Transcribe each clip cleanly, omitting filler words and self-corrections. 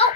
The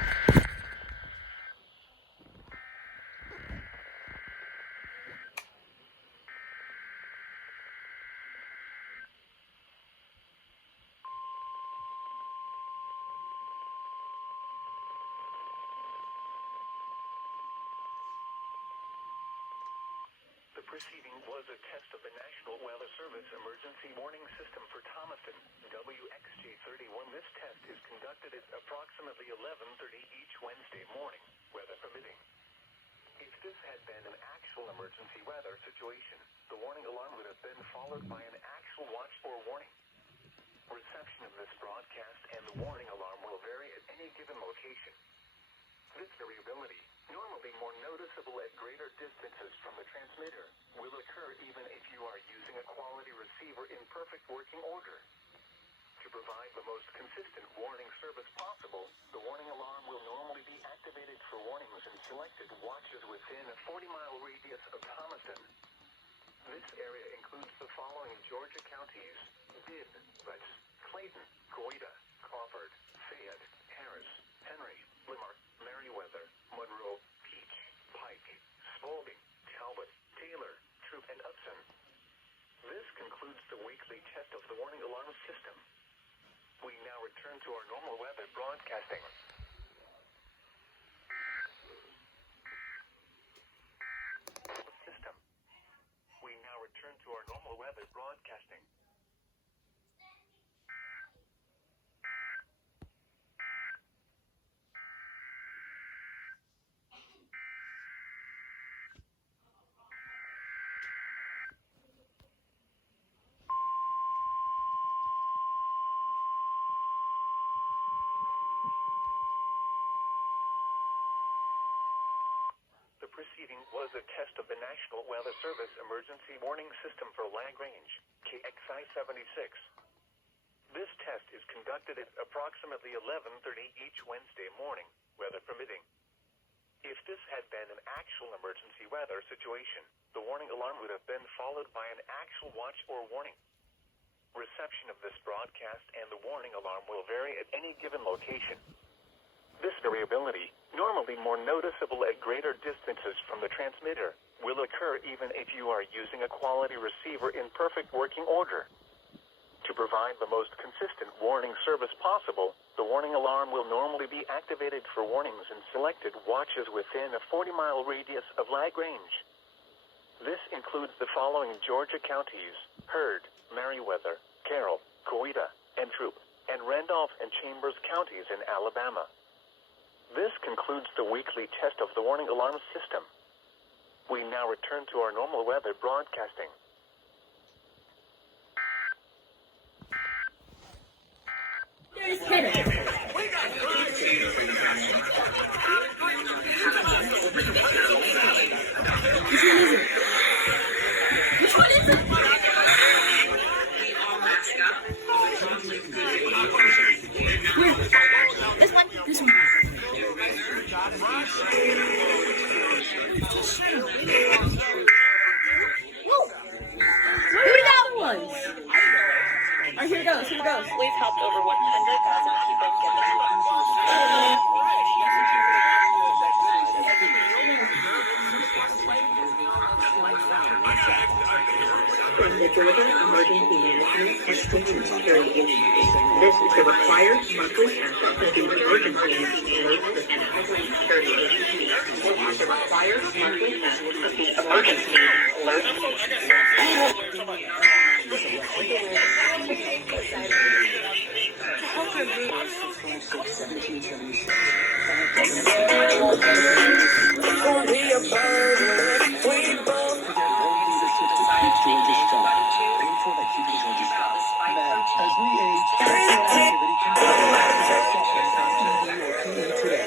proceeding was a test of the National Weather Service Emergency Warning System for Thomaston, WXG-31. This test is conducted at approximately 11:30 each Wednesday morning, weather permitting. If this had been an actual emergency weather situation, the warning alarm would have been followed by an actual watch or warning. Reception of this broadcast and the warning alarm will vary at any given location. This variability, normally more noticeable at greater distances from the transmitter, will occur even if you are using a quality receiver in perfect working order. To provide the most consistent warning service possible, the warning alarm will normally be activated for warnings in selected watches within a 40-mile radius of Thomaston. This area includes the following Georgia counties: Bibb, Butts, Clayton, Coweta, Crawford, Fayette, Harris, Henry, Limerick, Meriwether, Monroe, Peach, Pike, Spalding, Talbot, Taylor, Troup, and Upson. This concludes the weekly test of the warning alarm system. We now return to our normal weather broadcasting. System. We now return to our normal weather broadcasting. The proceeding was a test of the National Weather Service Emergency Warning System for Lagrange, KXI-76. This test is conducted at approximately 11:30 each Wednesday morning, weather permitting. If this had been an actual emergency weather situation, the warning alarm would have been followed by an actual watch or warning. Reception of this broadcast and the warning alarm will vary at any given location. This variability, normally more noticeable at greater distances from the transmitter, will occur even if you are using a quality receiver in perfect working order. To provide the most consistent warning service possible, the warning alarm will normally be activated for warnings in selected watches within a 40-mile radius of Lagrange. This includes the following Georgia counties: Heard, Meriwether, Carroll, Coweta, and Troup, and Randolph and Chambers counties in Alabama. This concludes the weekly test of the warning alarm system. We now return to our normal weather broadcasting. There's Kiddo. Which one is it? Where? This one? This one. Whoa! Who that was? Alright, here it goes, here it goes. We've helped over 100,000 people get their From the Georgia Emergency Management and Social Security Agency. This is the required monthly asset of the Emergency Alert with the Social Security Agency. This is the required monthly asset of the Emergency Alert.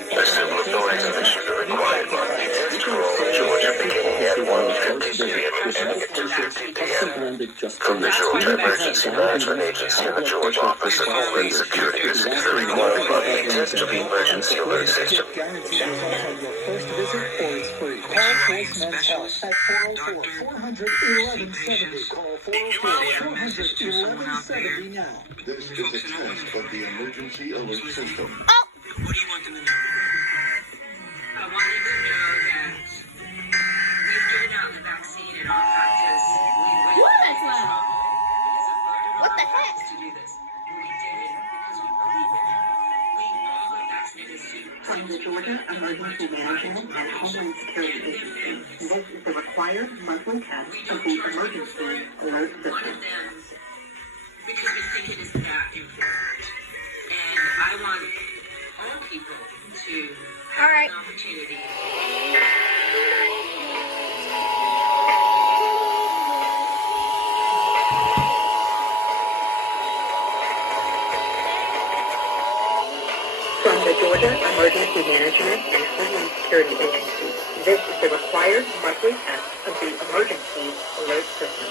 The civil authorities have issued a required monthly test for all of Georgia beginning at 1:50 p.m. and ending at 2:50 p.m. From the Georgia Emergency Management Agency and the Georgia Office of Homeland Security, this is the required monthly test of the Emergency Alert System. First visit or it's free. Call Choice Men's Health at 404-400-1170. Call 404-400-1170 now. This is a test of the Emergency Alert System. Oh! What do you want them to do? From the Georgia Emergency Management and Homeland Security Agency, this is the required monthly test of the Emergency Alert System. Because we think it is that important. And I want all people to have an opportunity. From the Georgia Emergency Management and Homeland Security Agency, this is the required monthly test of the Emergency Alert System.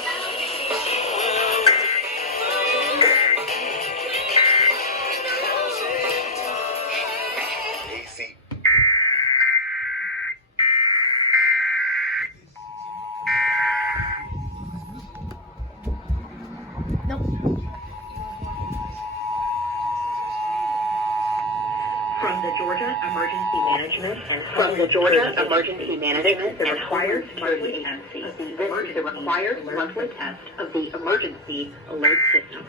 From the Georgia Emergency Management and the required monthly test of the Emergency Alert System.